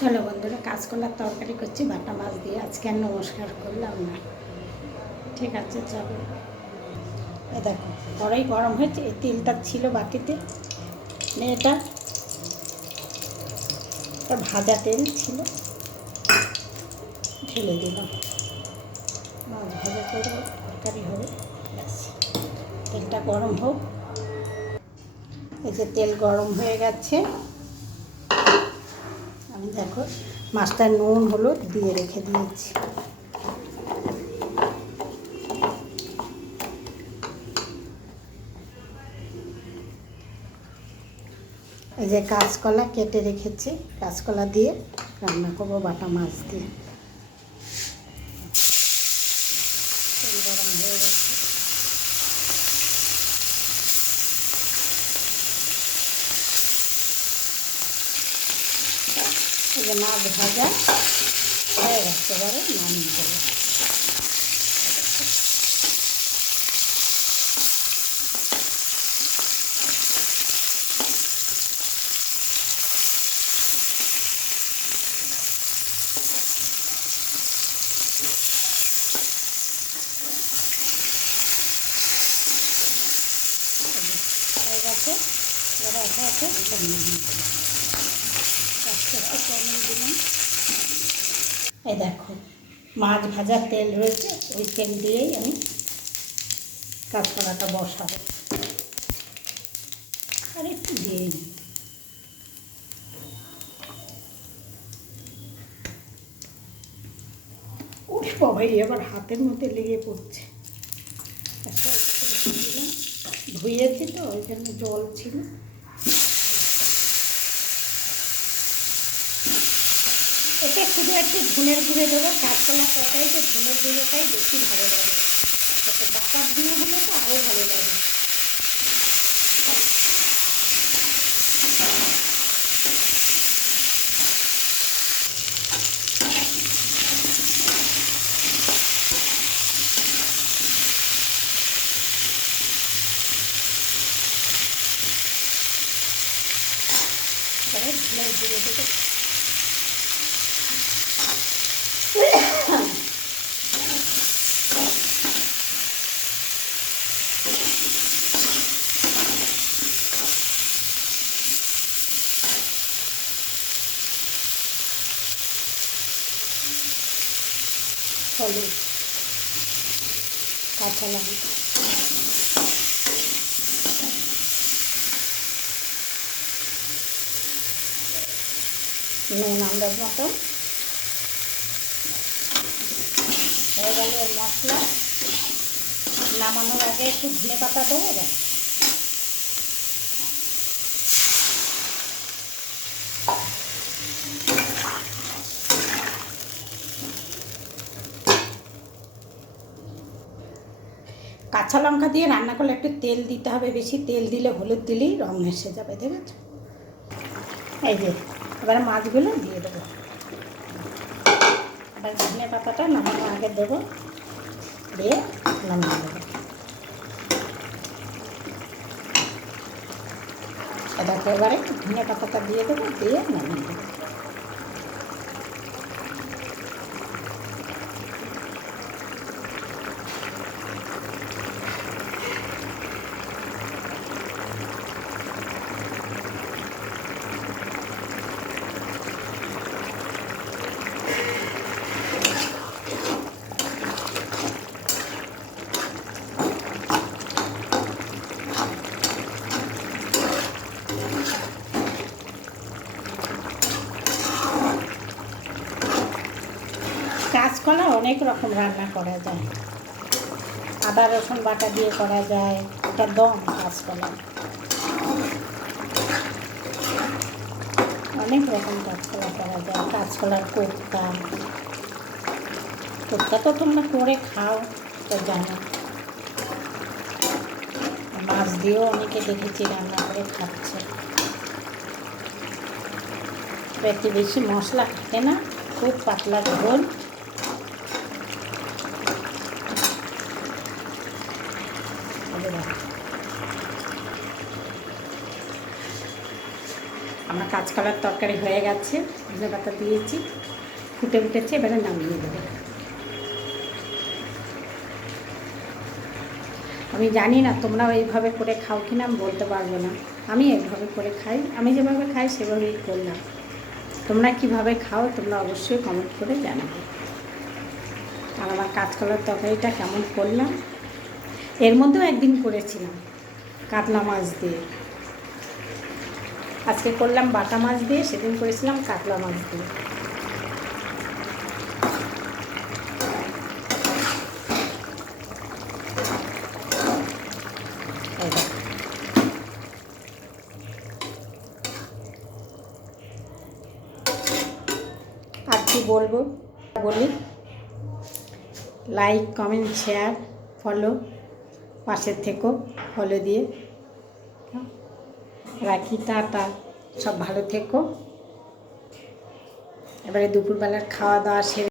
চলো বন্ধুরা, কাঁচকলার তরকারি করছি বাটা মাছ দিয়ে। আজকে আর নমস্কার করলাম না, ঠিক আছে। চলো, এ দেখো কড়াই গরম হয়েছে, এই তেলটা ছিল বাটিতে, এটা ভাজা তেল ছিল, ঢেলে দিলাম। মাছ ভাজা করবো, তরকারি হবে, ব্যাস। তেলটা গরম হোক। এই যে তেল গরম হয়ে গেছে, আমি দেখো মাছটা নুন হলুদ দিয়ে রেখে দিয়েছি। এই যে কাঁচকলা কেটে রেখেছি, কাঁচকলা দিয়ে রান্না করবো বাটা মাছ দিয়ে। তেল গরম হয়ে গেছে, এই যে মাছ ভাজা হয়ে গেছে, এবারে নামিয়ে দেবো। হয়ে গেছে, এবারে একে একে কমিয়ে দিলাম, আস্তে আস্তে কমিয়ে দিলাম। এই দেখো মাছ ভাজার তেল রয়েছে, ওই তেল দিয়েই আমি কাঁচকলাটা বসাবো। আর একটু দিয়ে নিই। উঠ বাবাই, আবার হাতের মধ্যে লেগে পড়ছে। ধুয়েছি তো, ওই জন্য জল ছিল। এতে শুধু একটু ধনের গুঁড়ে দেবো, কাঁচকলার তরকারিতে ধনের গুঁড়োটাই বেশি ভালো লাগে। বাটা ধনে হলে তো আরও ভালো লাগে। ধনের গুঁড়ো দেবো। হলুদ, কাঁচা লঙ্কা, নুন আন্দাজ মতো। হয়ে গেল মশলা। নামানোর আগে একটু ধনে পাতা দেবো। কাঁচা লঙ্কা দিয়ে রান্না করলে একটু তেল দিতে হবে বেশি, তেল দিলে হলুদ দিলেই রঙ এসে যাবে, দেখেছ। এই যে এবারে মাছগুলো দিয়ে দেবো। এবার ধনে পাতাটা নামানোর আগে দেবো, দিয়ে নামিয়ে দেবো। দেখো এবারে ধনে পাতাটা দিয়ে দেবো, দিয়ে নামিয়ে দেবো। কাঁচকলা অনেক রকম রান্না করা যায়। আদা রসুন বাটা দিয়ে করা যায়, এটা দম কাঁচকলা। অনেক রকম কাঁচকলা করা যায়। কাঁচকলার কোপ্তা, কোপ্তা তো তোমরা করে খাও, তো জানো। মাছ দিয়েও অনেকে দেখেছি রান্না করে খাচ্ছে। এতে বেশি মশলা থাকে না, খুব পাতলা ঝোল। আমরা কাঁচকলার তরকারি হয়ে গেছে, ধনে পাতা দিয়েছি, ফুটে উঠেছে, এবারে নামিয়ে দেবো। আমি জানি না তোমরা এইভাবে করে খাও কিনা, আমি বলতে পারবো না। আমি এইভাবে করে খাই, আমি যেভাবে খাই সেভাবেই করলাম। তোমরা কিভাবে খাও তোমরা অবশ্যই কমেন্ট করে জানাবে। আর আমার কাঁচকলার তরকারিটা কেমন করলাম, এর মধ্যেও একদিন করেছিলাম কাতলা মাছ দিয়ে। আজকে করলাম বাটা মাছ দিয়ে, সেদিন করেছিলাম কাতলা মাছ দিয়ে। আর কি বলবো, বলি লাইক কমেন্ট শেয়ার ফলো, পাশের থেকো ফলো দিয়ে রাখি। টাটা, সব ভালো থেকো। এবারে দুপুরবেলার খাওয়া দাওয়া সেরে